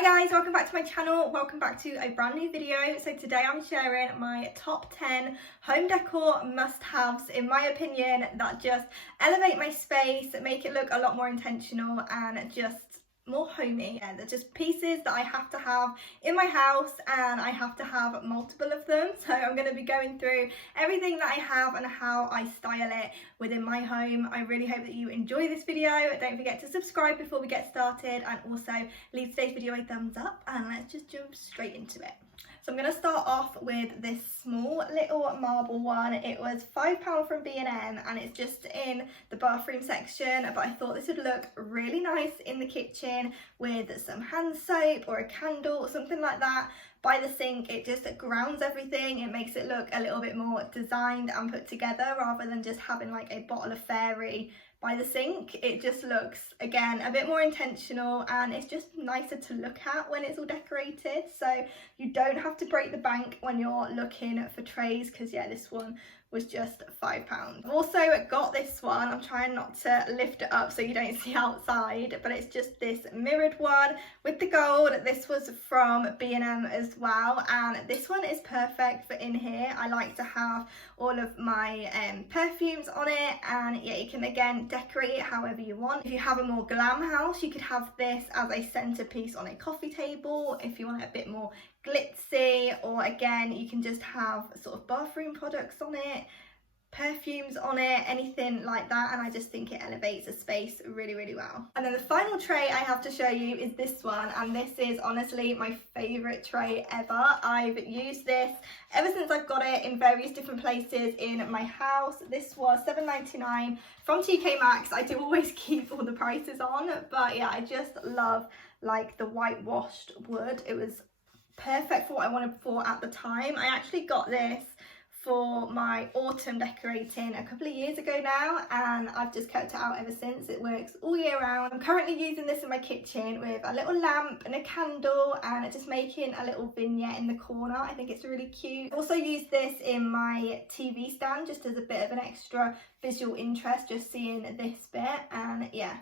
Hi guys, welcome back to my channel, welcome back to a brand new video. So today I'm sharing my top 10 home decor must-haves, in my opinion, that just elevate my space, make it look a lot more intentional and just more homey. Yeah, they're just pieces that I have to have in my house and I have to have multiple of them. So I'm going to be going through everything that I have and how I style it within my home. I really hope that you enjoy this video. Don't forget to subscribe before we get started and also leave today's video a thumbs up, and let's just jump straight into it. So I'm going to start off with this small little marble one. It was £5 from B&M and it's just in the bathroom section, but I thought this would look really nice in the kitchen with some hand soap or a candle or something like that by the sink. It just grounds everything. It makes it look a little bit more designed and put together rather than just having like a bottle of fairy by the sink. It just looks, again, a bit more intentional and it's just nicer to look at when it's all decorated. So you don't have to break the bank when you're looking for trays, because yeah, this one was just £5. I've also got this one. I'm trying not to lift it up so you don't see outside, but it's just this mirrored one with the gold. This was from B&M as well, and this one is perfect for in here. I like to have all of my perfumes on it, and yeah, you can again decorate it however you want. If you have a more glam house, you could have this as a centerpiece on a coffee table if you want it a bit more glitzy, or again you can just have sort of bathroom products on it, perfumes on it, anything like that, and I just think it elevates a space really well. And then the final tray I have to show you is this one, and this is honestly my favorite tray ever. I've used this ever since I've got it in various different places in my house. This was £7.99 from TK Maxx. I do always keep all the prices on, but yeah, I just love like the whitewashed wood. It was perfect for what I wanted for at the time. I actually got this for my autumn decorating a couple of years ago now, and I've just kept it out ever since. It works all year round. I'm currently using this in my kitchen with a little lamp and a candle and just making a little vignette in the corner. I think it's really cute. I've also used this in my TV stand just as a bit of an extra visual interest, just seeing this bit. And yeah,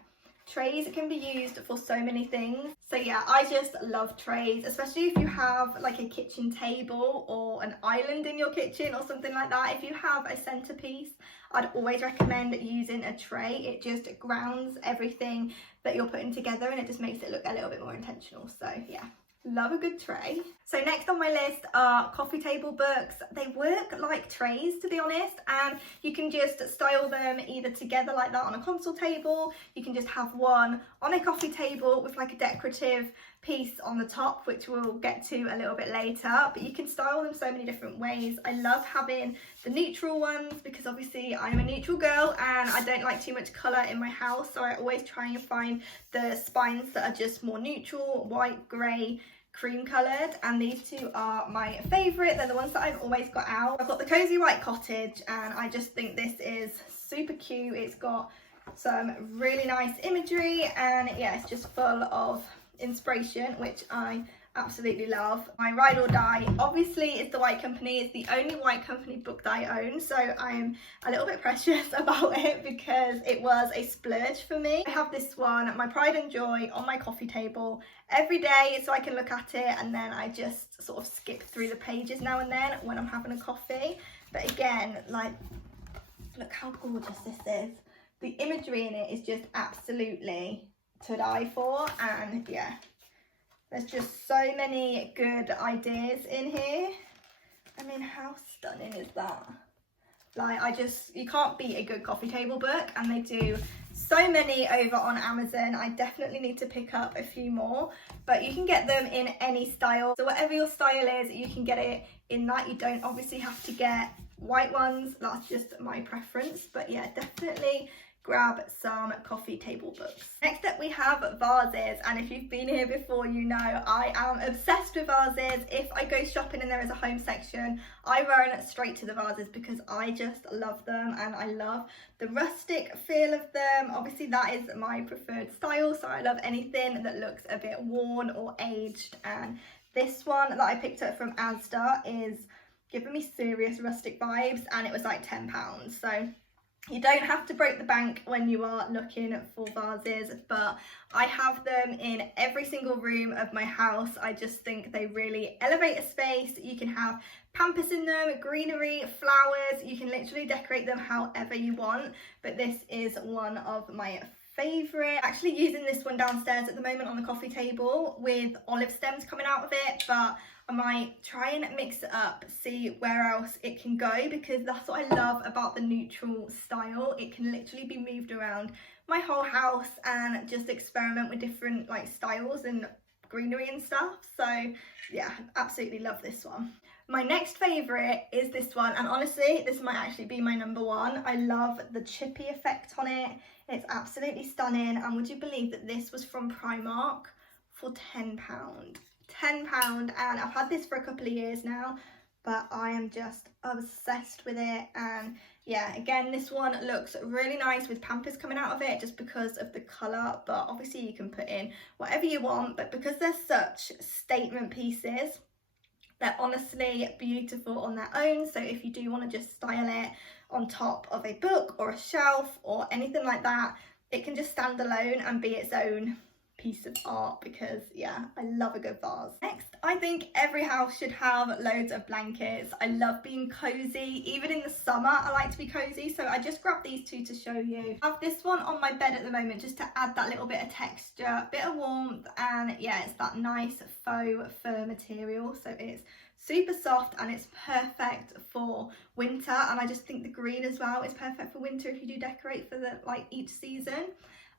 trays can be used for so many things. So yeah, I just love trays, especially if you have like a kitchen table or an island in your kitchen or something like that. If you have a centerpiece, I'd always recommend using a tray. It just grounds everything that you're putting together and it just makes it look a little bit more intentional. So yeah, love a good tray. So next on my list are coffee table books. They work like trays, to be honest, and you can just style them either together like that on a console table. You can just have one on a coffee table with like a decorative piece on the top, which we'll get to a little bit later, but you can style them so many different ways. I love having the neutral ones because obviously I'm a neutral girl and I don't like too much colour in my house, so I always try and find the spines that are just more neutral, white, grey, cream coloured, and these two are my favourite. They're the ones that I've always got out. I've got the Cozy White Cottage and I just think this is super cute. It's got some really nice imagery and yeah, it's just full of inspiration, which I absolutely love. My ride or die obviously is the White Company. It's the only White Company book that I own, so I'm a little bit precious about it because it was a splurge for me. I have this one, my pride and joy, on my coffee table every day so I can look at it, and then I just sort of skip through the pages now and then when I'm having a coffee. But again, like, look how gorgeous this is. The imagery in it is just absolutely to die for, and yeah, there's just so many good ideas in here. I mean, how stunning is that? Like, you can't beat a good coffee table book, and they do so many over on Amazon. I definitely need to pick up a few more, but you can get them in any style. So whatever your style is, you can get it in that. You don't obviously have to get white ones. That's just my preference, but yeah, definitely grab some coffee table books. Next up we have vases, and if you've been here before, you know I am obsessed with vases. If I go shopping and there is a home section, I run straight to the vases because I just love them and I love the rustic feel of them. Obviously that is my preferred style, so I love anything that looks a bit worn or aged, and this one that I picked up from Asda is giving me serious rustic vibes and it was like £10, so You don't have to break the bank when you are looking for vases, but I have them in every single room of my house. I just think they really elevate a space. You can have pampas in them, greenery, flowers. You can literally decorate them however you want, but this is one of my favourite. Actually using this one downstairs at the moment on the coffee table with olive stems coming out of it, but I might try and mix it up, see where else it can go, because that's what I love about the neutral style. It can literally be moved around my whole house and just experiment with different like styles and greenery and stuff. So yeah, absolutely love this one. My next favourite is this one, and honestly this might actually be my number one. I love the chippy effect on it. It's absolutely stunning, and would you believe that this was from Primark for £10? £10, and I've had this for a couple of years now, but I am just obsessed with it. And yeah, again, this one looks really nice with pampas coming out of it just because of the colour, but obviously you can put in whatever you want. But because they're such statement pieces, they're honestly beautiful on their own. So if you do want to just style it on top of a book or a shelf or anything like that, it can just stand alone and be its own piece of art, because yeah, I love a good vase. Next, I think every house should have loads of blankets. I love being cozy. Even in the summer I like to be cozy, so I just grabbed these two to show you. I have this one on my bed at the moment just to add that little bit of texture, bit of warmth, and yeah, it's that nice faux fur material, so it's super soft and it's perfect for winter. And I just think the green as well is perfect for winter if you do decorate for the like each season.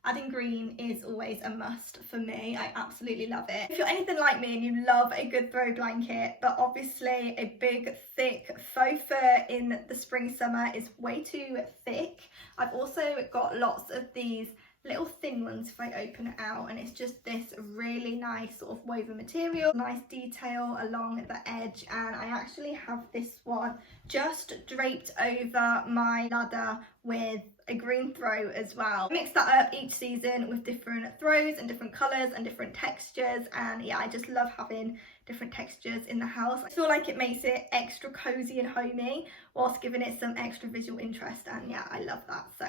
Adding green is always a must for me. I absolutely love it. If you're anything like me and you love a good throw blanket, but obviously a big thick faux fur in the spring summer is way too thick, I've also got lots of these little thin ones if I open it out, and it's just this really nice sort of woven material, nice detail along the edge. And I actually have this one just draped over my ladder with a green throw as well. I mix that up each season with different throws and different colours and different textures, and yeah, I just love having different textures in the house. I feel like it makes it extra cozy and homey whilst giving it some extra visual interest, and yeah, I love that. So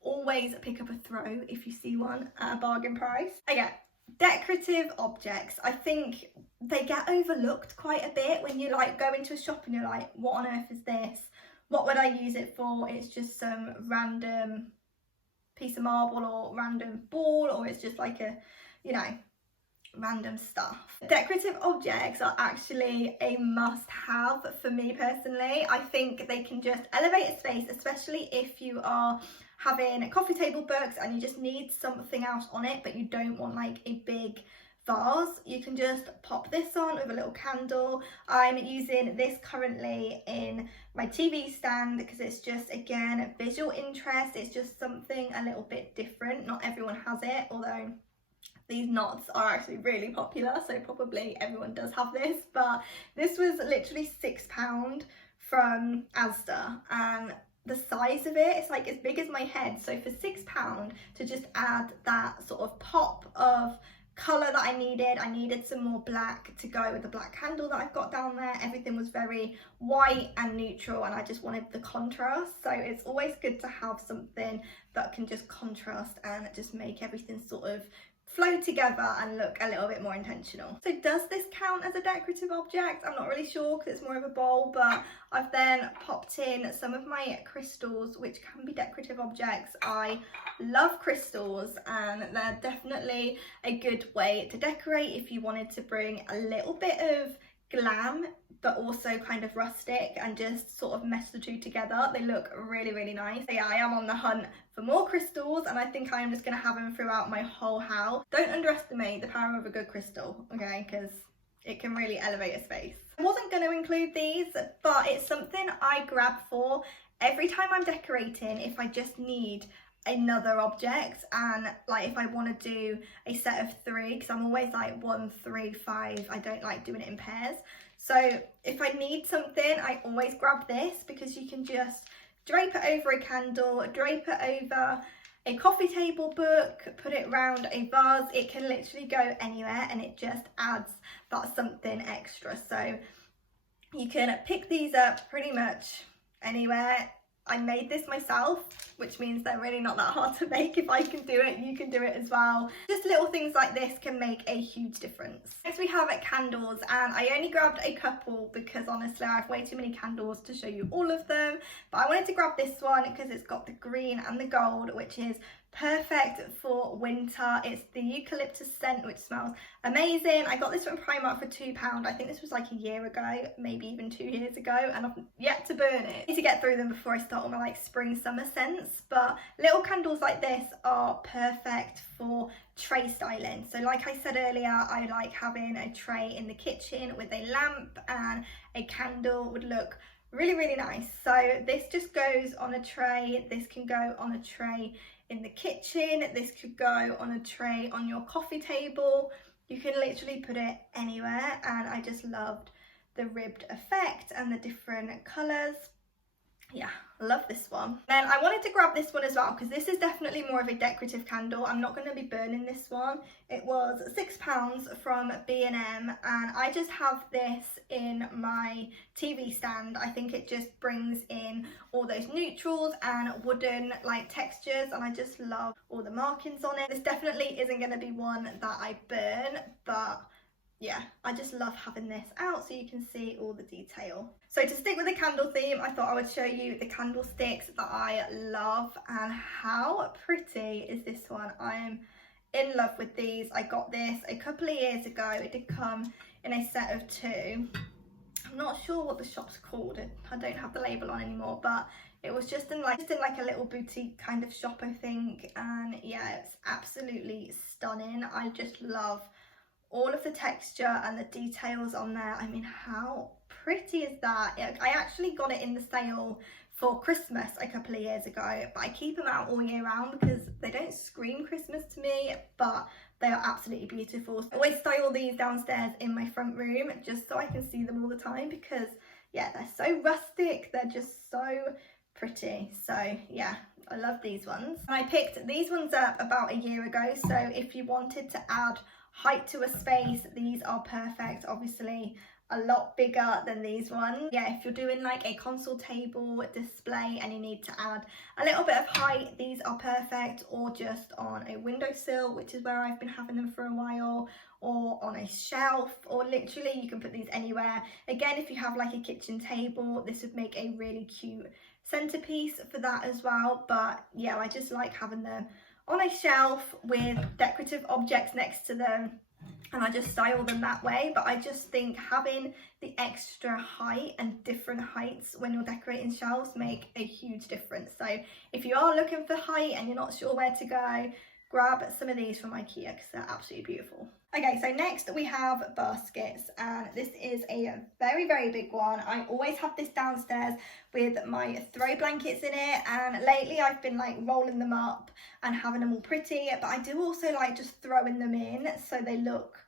always pick up a throw if you see one at a bargain price. Okay, decorative objects. I think they get overlooked quite a bit when you like go into a shop and you're like, what on earth is this? What would I use it for? It's just some random piece of marble or random ball, or it's just like a, you know, random stuff. Decorative objects are actually a must-have for me personally. I think they can just elevate a space, especially if you are having coffee table books and you just need something else on it, but you don't want like a big vase. You can just pop this on with a little candle. I'm using this currently in my TV stand because it's just, again, visual interest. It's just something a little bit different. Not everyone has it, although these knots are actually really popular, so probably everyone does have this. But this was literally £6 from Asda, and the size of it, it's like as big as my head. So for £6 to just add that sort of pop of colour that I needed some more black to go with the black candle that I've got down there. Everything was very white and neutral, and I just wanted the contrast. So it's always good to have something that can just contrast and just make everything sort of flow together and look a little bit more intentional. So does this count as a decorative object? I'm not really sure because it's more of a bowl, but I've then popped in some of my crystals, which can be decorative objects. I love crystals, and they're definitely a good way to decorate if you wanted to bring a little bit of glam but also kind of rustic and just sort of mesh the two together. They look really, really nice. So yeah, I am on the hunt for more crystals, and I think I am just going to have them throughout my whole house. Don't underestimate the power of a good crystal, okay, because it can really elevate a space. I wasn't going to include these, but it's something I grab for every time I'm decorating if I just need another object, and like if I want to do a set of 3, because I'm always like 1, 3, 5. I don't like doing it in pairs. So if I need something, I always grab this, because you can just drape it over a candle, drape it over a coffee table book, put it around a vase. It can literally go anywhere, and it just adds that something extra. So you can pick these up pretty much anywhere. I made this myself, which means they're really not that hard to make. If I can do it, you can do it as well. Just little things like this can make a huge difference. Next we have candles, and I only grabbed a couple because honestly I have way too many candles to show you all of them, but I wanted to grab this one because it's got the green and the gold, which is perfect for winter. It's the eucalyptus scent, which smells amazing. I got this from Primark for £2. I think this was like a year ago, maybe even 2 years ago, and I've yet to burn it. I need to get through them before I start all my like spring summer scents, but little candles like this are perfect for tray styling. So like I said earlier, I like having a tray in the kitchen with a lamp, and a candle would look really nice. So this just goes on a tray. This can go on a tray in the kitchen. This could go on a tray on your coffee table. You can literally put it anywhere, and I just loved the ribbed effect and the different colours. Yeah, I love this one. Then I wanted to grab this one as well because this is definitely more of a decorative candle. I'm not going to be burning this one. It was £6 from B&M, and I just have this in my TV stand. I think it just brings in all those neutrals and wooden like textures, and I just love all the markings on it. This definitely isn't going to be one that I burn, but yeah, I just love having this out so you can see all the detail. So to stick with the candle theme, I thought I would show you the candlesticks that I love, and how pretty is this one. I am in love with these. I got this a couple of years ago. It did come in a set of 2. I'm not sure what the shop's called. I don't have the label on anymore, but it was just in like a little boutique kind of shop, I think. And yeah, it's absolutely stunning. I just love all of the texture and the details on there. I mean, how pretty is that? I actually got it in the sale for Christmas a couple of years ago, but I keep them out all year round because they don't scream Christmas to me, but they are absolutely beautiful. I always style these downstairs in my front room just so I can see them all the time because yeah, they're so rustic, they're just so pretty. So yeah, I love these ones. And I picked these ones up about a year ago, so if you wanted to add height to a space, these are perfect. Obviously a lot bigger than these ones. Yeah, if you're doing like a console table display and you need to add a little bit of height, these are perfect. Or just on a windowsill, which is where I've been having them for a while, or on a shelf, or literally you can put these anywhere. Again, if you have like a kitchen table, this would make a really cute centerpiece for that as well. But yeah, I just like having them on a shelf with decorative objects next to them, and I just style them that way. But I just think having the extra height and different heights when you're decorating shelves make a huge difference. So if you are looking for height and you're not sure where to go, grab some of these from IKEA because they're absolutely beautiful. Okay, so next we have baskets, and this is a very big one. I always have this downstairs with my throw blankets in it, and lately I've been like rolling them up and having them all pretty, but I do also like just throwing them in so they look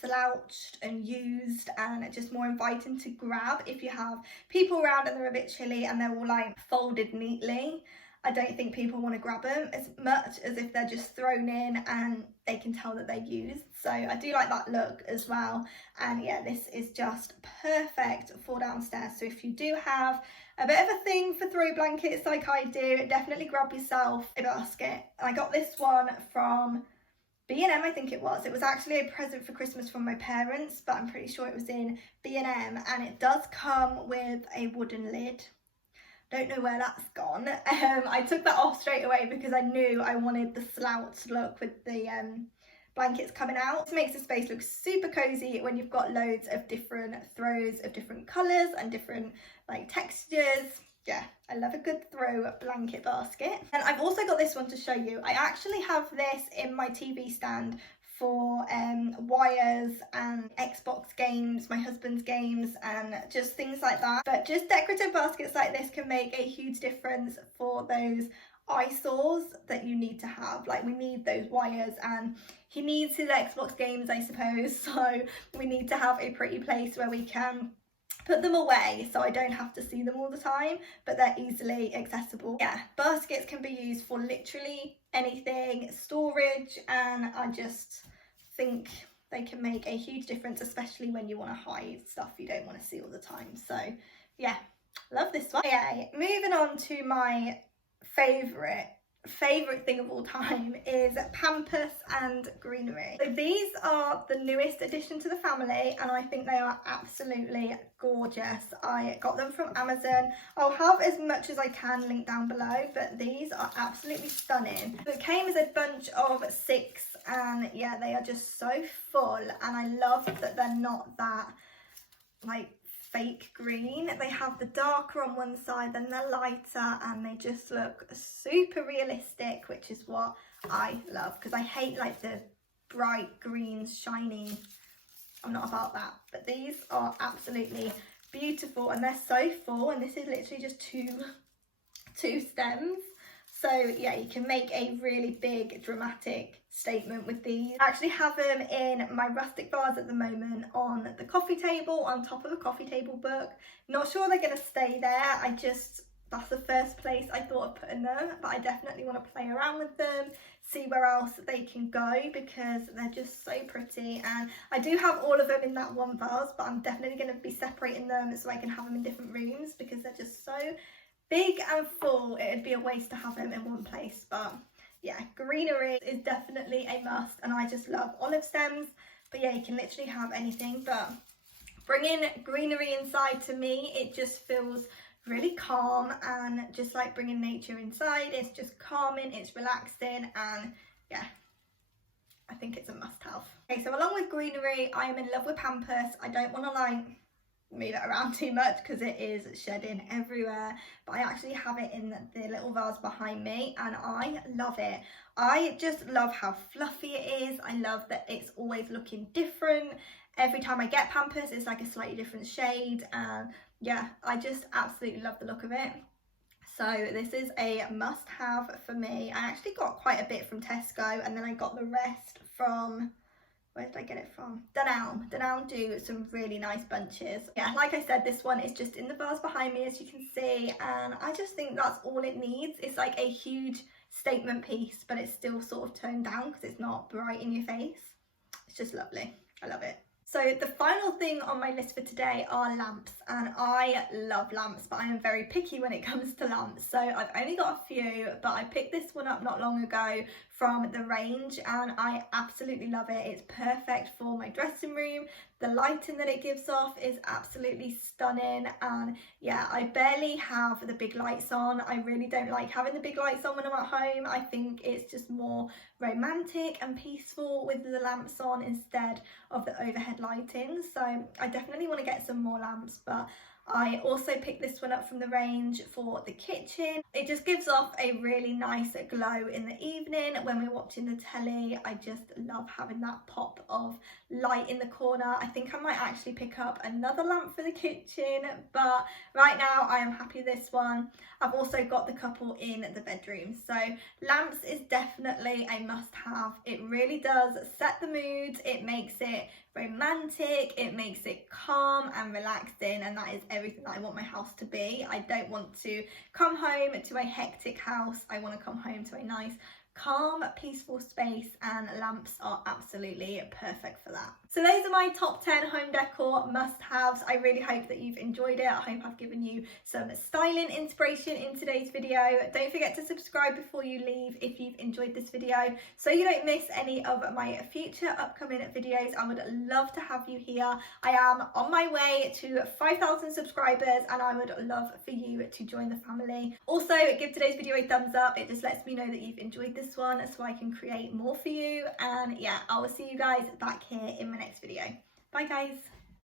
slouched and used and just more inviting to grab if you have people around and they're a bit chilly and they're all like folded neatly. I don't think people want to grab them as much as if they're just thrown in and they can tell that they're used. So I do like that look as well. And yeah, this is just perfect for downstairs. So if you do have a bit of a thing for throw blankets like I do, definitely grab yourself a basket. I got this one from B&M, I think it was. It was actually a present for Christmas from my parents, but I'm pretty sure it was in B&M, and it does come with a wooden lid. Don't know where that's gone. I took that off straight away because I knew I wanted the slouched look with the blankets coming out. This makes the space look super cozy when you've got loads of different throws of different colours and different like textures. Yeah, I love a good throw blanket basket. And I've also got this one to show you. I actually have this in my TV stand for wires and Xbox games, my husband's games, and just things like that. But just decorative baskets like this can make a huge difference for those eyesores that you need to have. Like, we need those wires, and he needs his Xbox games, I suppose, so we need to have a pretty place where we can put them away so I don't have to see them all the time, but they're easily accessible. Yeah, baskets can be used for literally anything, storage, and I just think they can make a huge difference, especially when you want to hide stuff you don't want to see all the time. So yeah, Love this one. Okay, moving on to my favourite thing of all time is Pampers and greenery. So these are the newest addition to the family and I think they are absolutely gorgeous. I got them from Amazon. I'll have as much as I can linked down below, but these are absolutely stunning. So it came as a bunch of 6 and yeah, they are just so full and I love that they're not that like fake green. They have the darker on one side, then the lighter, and they just look super realistic, which is what I love because I hate like the bright greens, shiny. I'm not about that, but these are absolutely beautiful and they're so full, and this is literally just two stems. So yeah, you can make a really big dramatic statement with these. I actually have them in my rustic vase at the moment on the coffee table, on top of a coffee table book. Not sure they're going to stay there. That's the first place I thought of putting them, but I definitely want to play around with them, see where else they can go because they're just so pretty. And I do have all of them in that one vase, but I'm definitely going to be separating them so I can have them in different rooms because they're just so big and full. It'd be a waste to have them in one place. But yeah, greenery is definitely a must and I just love olive stems. But yeah, you can literally have anything, but bringing greenery inside, to me it just feels really calm, and just like bringing nature inside, it's just calming, it's relaxing, and yeah, I think it's a must have. Okay, so along with greenery, I am in love with Pampers. I don't want to like move it around too much because it is shedding everywhere, but I actually have it in the little vase behind me and I love it. I just love how fluffy it is. I love that it's always looking different. Every time I get Pampers it's like a slightly different shade, and yeah, I just absolutely love the look of it. So this is a must have for me. I actually got quite a bit from Tesco and then I got the rest from, where did I get it from? Dunelm do some really nice bunches. Yeah, like I said, this one is just in the vase behind me, as you can see, and I just think that's all it needs. It's like a huge statement piece, but it's still sort of toned down because it's not bright in your face. It's just lovely. I love it. So the final thing on my list for today are lamps, and I love lamps, but I am very picky when it comes to lamps. So I've only got a few, but I picked this one up not long ago from the range and I absolutely love it. It's perfect for my dressing room. The lighting that it gives off is absolutely stunning, and yeah, I barely have the big lights on. I really don't like having the big lights on when I'm at home. I think it's just more romantic and peaceful with the lamps on instead of the overhead lighting. So I definitely want to get some more lamps, but I also picked this one up from the range for the kitchen. It just gives off a really nice glow in the evening when we're watching the telly. I just love having that pop of light in the corner. I think I might actually pick up another lamp for the kitchen, but right now I am happy with this one. I've also got the couple in the bedroom. So lamps is definitely a must have. It really does set the mood. It makes it romantic, it makes it calm and relaxing, and that is everything that I want my house to be. I don't want to come home to a hectic house. I want to come home to a nice calm, peaceful space, and lamps are absolutely perfect for that. So those are my top 10 home decor must-haves. I really hope that you've enjoyed it. I hope I've given you some styling inspiration in today's video. Don't forget to subscribe before you leave if you've enjoyed this video so you don't miss any of my future upcoming videos. I would love to have you here. I am on my way to 5,000 subscribers and I would love for you to join the family. Also, give today's video a thumbs up. It just lets me know that you've enjoyed this one so I can create more for you. And yeah, I will see you guys back here in my next video. Bye guys.